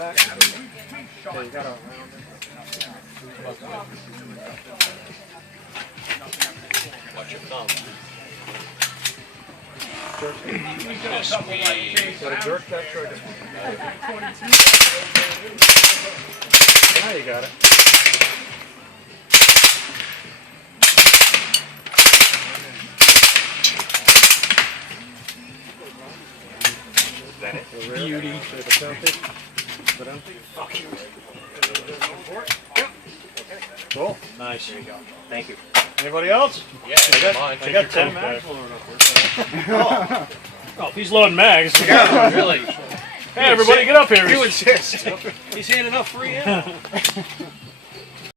back. Yeah, you gotta. Watch your thumb. Yes, we. Gotta jerk that trigger. Now you got it. Is that it? Beauty. It's empty. Is it empty? Fuck you. Cool. Nice. There you go. Thank you. Anybody else? Yeah, I got 10 mags loaded up here. Oh, if he's loading mags. Yeah, really. Hey, everybody, get up here. You insist. He's handing out free ammo.